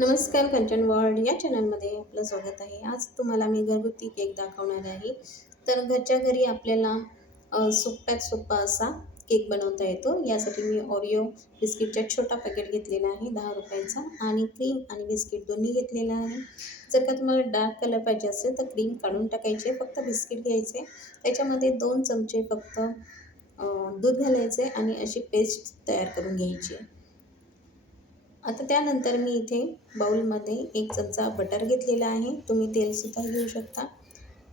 नमस्कार कंचन वर्ल्ड या चॅनलमध्ये आपलं स्वागत आहे. आज तुम्हाला मी घरगुती केक दाखवणार आहे. तर घरच्या घरी आपल्याला सोप्यात सोपा असा केक बनवता येतो. यासाठी मी ओरिओ बिस्किटचा छोटा पॅकेट घेतलेला आहे दहा रुपयाचा आणि क्रीम आणि बिस्किट दोन्ही घेतलेलं आहे. जर का तुम्हाला डार्क कलर पाहिजे असेल तर क्रीम काढून टाकायचे फक्त बिस्किट घ्यायचे. त्याच्यामध्ये दोन चमचे फक्त दूध घालायचे आणि अशी पेस्ट तयार करून घ्यायची. आता त्यानंतर मी इथे बाऊलमध्ये एक चमचा बटर घेतलेला आहे. तुम्ही तेलसुद्धा घेऊ शकता.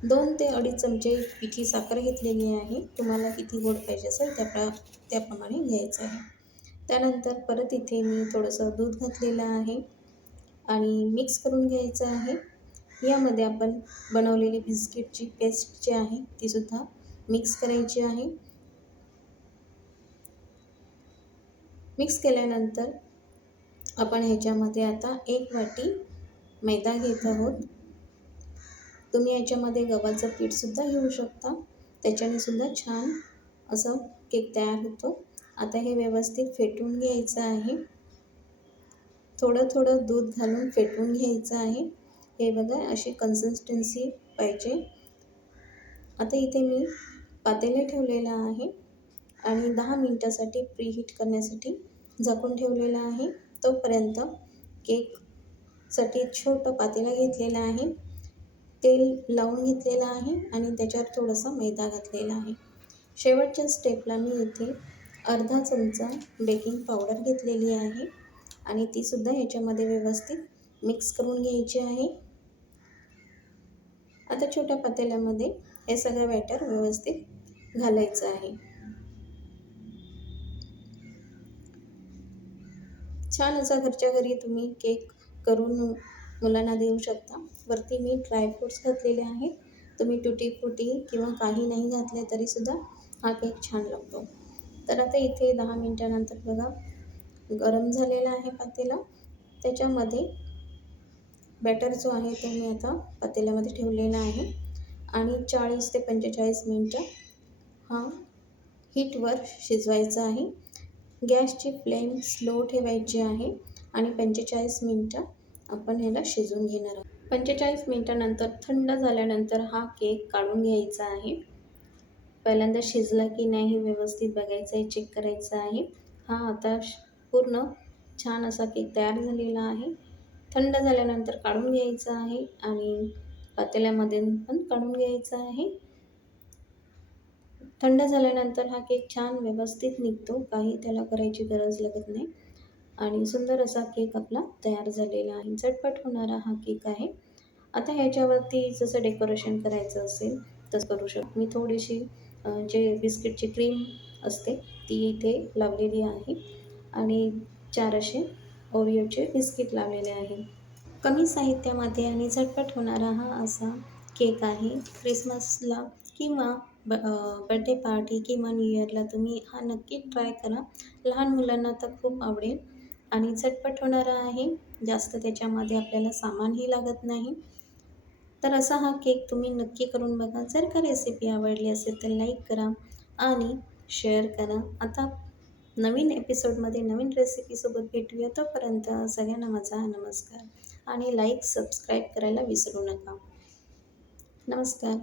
दोन ते अडीच चमचे पिठी साखर घेतलेली आहे. तुम्हाला किती गोड पाहिजे असेल त्या प्र त्याप्रमाणे घ्यायचं आहे. त्यानंतर परत इथे मी थोडंसं दूध घातलेलं आहे आणि मिक्स करून घ्यायचं आहे. यामध्ये आपण बनवलेली बिस्किटची पेस्ट जी आहे तीसुद्धा मिक्स करायची आहे. मिक्स केल्यानंतर आपण ह्याच्यामध्ये आता एक वाटी मैदा घेत आहोत. तुम्ही याच्यामध्ये गव्हाचं पीठसुद्धा घेऊ शकता. त्याच्याने सुद्धा छान असं केक तयार होतो. आता हे व्यवस्थित फेटून घ्यायचं आहे. थोडं थोडं दूध घालून फेटून घ्यायचं आहे. हे बघा अशी कन्सिस्टन्सी पाहिजे. आता इथे मी पातेले ठेवलेलं आहे आणि दहा मिनटासाठी प्रीहीट करण्यासाठी झाकून ठेवलेलं आहे. तोपर्यंत केकसाठी छोटं पातेलं घेतलेलं आहे. तेल लावून घेतलेलं आहे आणि त्याच्यावर थोडासा मैदा घातलेला आहे. शेवटच्या स्टेपला मी इथे अर्धा चमचा बेकिंग पावडर घेतलेली आहे आणि तीसुद्धा याच्यामध्ये व्यवस्थित मिक्स करून घ्यायची आहे. आता छोट्या पातेल्यामध्ये हे सगळं बॅटर व्यवस्थित घालायचं आहे. छान असा घरच्या घरी तुम्ही केक करून मुलांना देऊ शकता. वरती मी ड्रायफ्रूट्स घातलेले आहेत. तुम्ही टुटी फुटी किंवा काही नाही घातले तरीसुद्धा हा केक छान लागतो. तर आता इथे दहा मिनटानंतर बघा गरम झालेला आहे पातेला. त्याच्यामध्ये बॅटर जो आहे तो मी आता पातेल्यामध्ये ठेवलेला आहे. आणि चाळीस ते पंचेचाळीस मिनटं हा हीटवर शिजवायचा आहे. गॅसची फ्लेम स्लो ठेवायची आहे आणि पंचेचाळीस मिनटं आपण ह्याला शिजून घेणार आहोत. पंचेचाळीस मिनटानंतर थंड झाल्यानंतर हा केक काढून घ्यायचा आहे. पहिल्यांदा शिजला की नाही व्यवस्थित बघायचं आहे चेक करायचं आहे. हा आता पूर्ण छान असा केक तयार झालेला आहे. थंड झाल्यानंतर काढून घ्यायचा आहे आणि पातेल्यामध्ये पण काढून घ्यायचा आहे. थंड झाल्यानंतर हा केक छान व्यवस्थित निघतो. काही त्याला करायची गरज लागत नाही. आणि सुंदर असा केक आपला तयार झालेला आहे. झटपट होणारा हा केक आहे. आता ह्याच्यावरती जसं डेकोरेशन करायचं असेल तसं करू शकतो. मी थोडीशी जे बिस्किटची क्रीम असते ती इथे लावलेली आहे. आणि चार असे ओरिओचे बिस्किट लावलेले आहे. कमी साहित्यामध्ये आणि झटपट होणारा हा असा केक आहे. क्रिसमसला किंवा ब बड्डे पार्टी किंवा न्यू इयरला तुम्ही हा नक्की ट्राय करा. लहान मुलांना तर खूप आवडेल. आणि झटपट होणारा आहे. जास्त त्याच्यामध्ये आपल्याला सामानही लागत नाही. तर असा हा केक तुम्ही नक्की करून बघा. जर का रेसिपी आवडली असेल तर लाईक करा आणि शेअर करा. आता नवीन एपिसोडमध्ये नवीन रेसिपीसोबत भेटूया. तोपर्यंत सगळ्यांना माझा नमस्कार. आणि लाईक सबस्क्राईब करायला विसरू नका. नमस्कार.